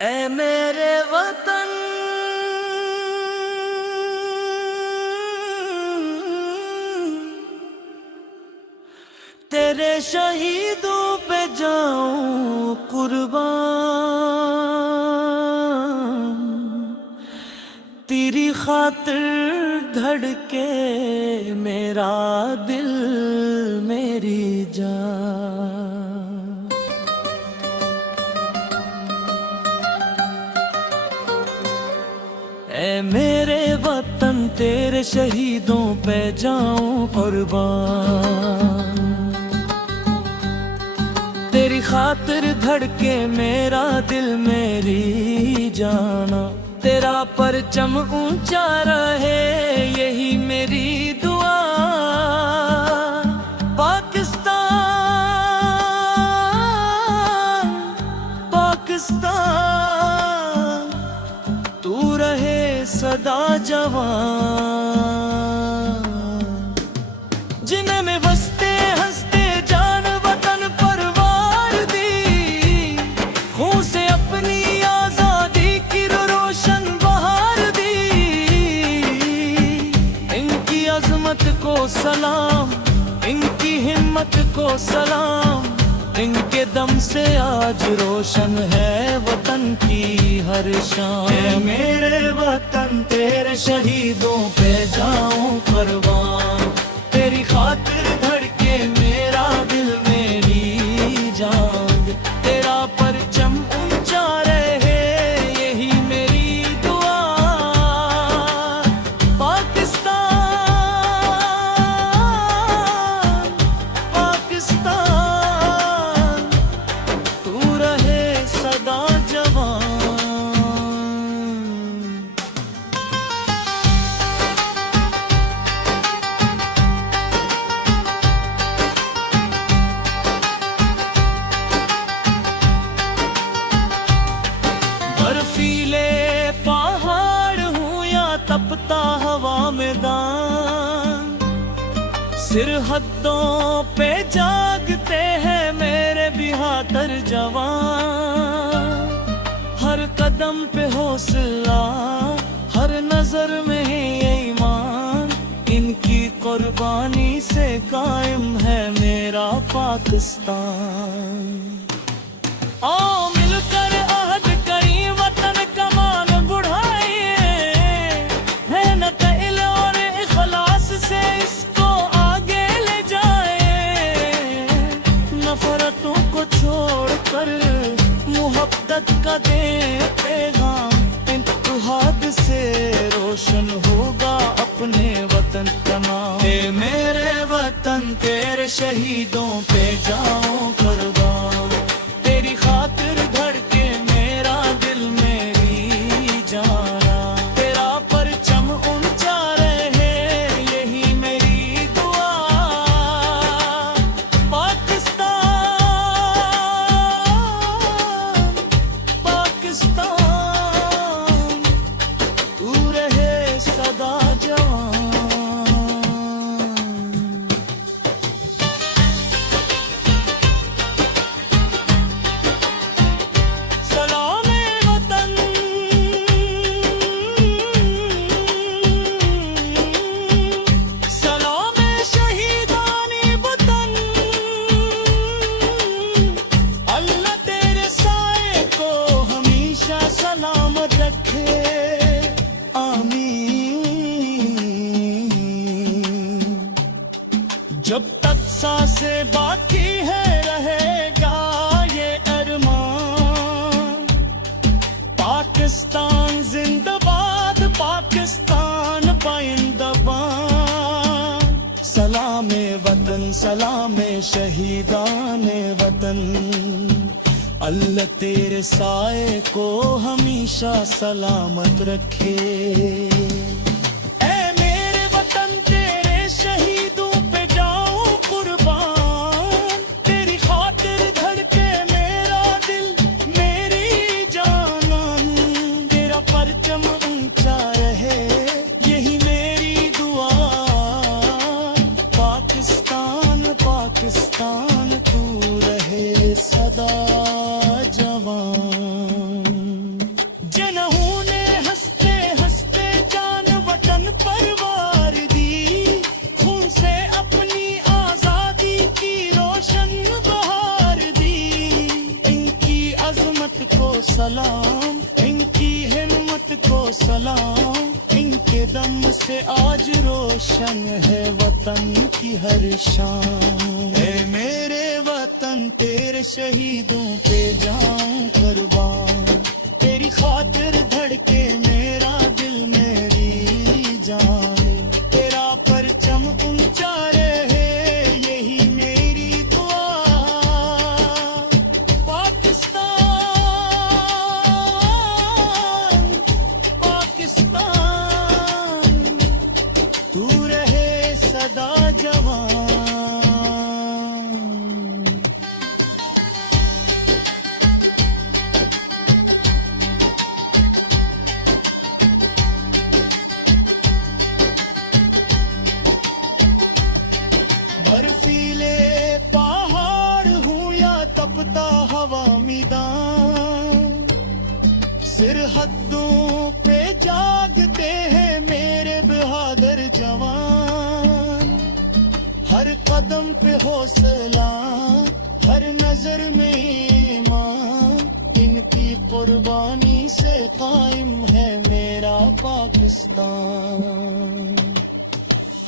ऐ मेरे वतन तेरे शहीदों पे जाऊं कुर्बान, तेरी खातिर धड़के मेरा दिल मेरी जान। ऐ मेरे वतन तेरे शहीदों पे जाऊं कुर्बान, तेरी खातिर धड़के मेरा दिल मेरी जाना। तेरा परचम ऊंचा रहे यही मेरी दुआ। पाकिस्तान पाकिस्तान तू रहे सदा जवान, जिन्हें में बसते हंसते जान वतन परवार दी। खून से अपनी आजादी की रोशन बहार दी। इनकी अजमत को सलाम, इनकी हिम्मत को सलाम। इनके दम से आज रोशन है वतन की हर शान। ऐ मेरे वतन तेरे शहीदों पे जाऊं कुर्बान, तेरी खातिर धड़के मेरा दिल मेरी जान। तेरा परचम ऊंचा रहे यही मेरी दुआ। पाकिस्तान पाकिस्तान तू रहे सदा जवान। बर्फीले पहाड़ हूँ या तपता हवा मैदान, सिरहदों पे जागते हैं मेरे बहादुर जवान। हर कदम पे हौसला, हर नजर में है ईमान। इनकी कुर्बानी से कायम है मेरा पाकिस्तान। आओ मिलकर अहद करी वतन कमान बढ़ाइए, मेहनत इल्म और इखलास से इसको आगे ले जाए। नफरतों को छोड़कर मोहब्बत का दे पैगाम। इत्तेहाद से रोशन होगा अपने वतन का नाम। ऐ मेरे वतन तेरे शहीदों पे जाऊं कुर्बान, तेरी खातिर धड़के मेरा दिल मेरी जाना। तेरा परचम ऊंचा रहे यही मेरी दुआ। पाकिस्तान पाकिस्तान तू रहे सदा जवान। सलामे वतन सलामे शहीदानी वतन। अल्लाह तेरे साए को हमेशा सलामत रखे, आमीन। जब तक सांसें बाकी है रहेगा ये अरमान। पाकिस्तान जिंदाबाद पाकिस्तान पाइंदाबाद। सलामे वतन सलामे शहीदाने वतन। अल्लाह तेरे साए को हमेशा सलामत रखे। ऐ मेरे वतन तेरे शहीदों पे जाऊं कुर्बान, तेरी खातिर धड़के मेरा दिल मेरी जान। तेरा परचम ऊंचा रहे यही मेरी दुआ। पाकिस्तान पाकिस्तान तू रहे सदा जवान। सलाम, इनकी हिम्मत को सलाम, इनके दम से आज रोशन है वतन की हर शाम। ऐ मेरे वतन तेरे शहीदों पे जाऊं कुर्बान, तेरी खातिर धड़के मेरा दिल मेरी जान, तेरा परचम ऊंचा रहे यही मेरी दुआ। पाकिस्तान पाकिस्तान तू रहे सदा जवान। बर्फीले पहाड़ हूँ या तपता हवा मैदान, सरहदों पे जागते हैं मेरे बहादुर जवान। हर कदम पे हौसला, हर नजर में ईमान, इनकी कुर्बानी से कायम है मेरा पाकिस्तान।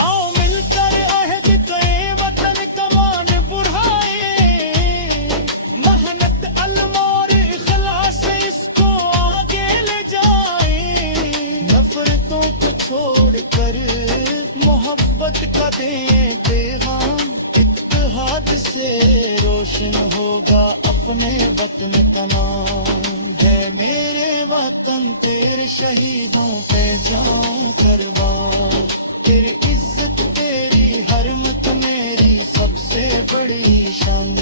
आओ मिलकर अहद करें वतन कमान बढ़ाए, मेहनत इल्म और इखलास से इसको आगे ले जाए। नफरतों को छोड़कर मोहब्बत का दें पैगाम, इत्तेहाद से रोशन होगा अपने वतन का नाम। है मेरे वतन तेरे शहीदों पे जाऊं कुर्बान, तेरी इज्जत तेरी हरमत मेरी सबसे बड़ी शान।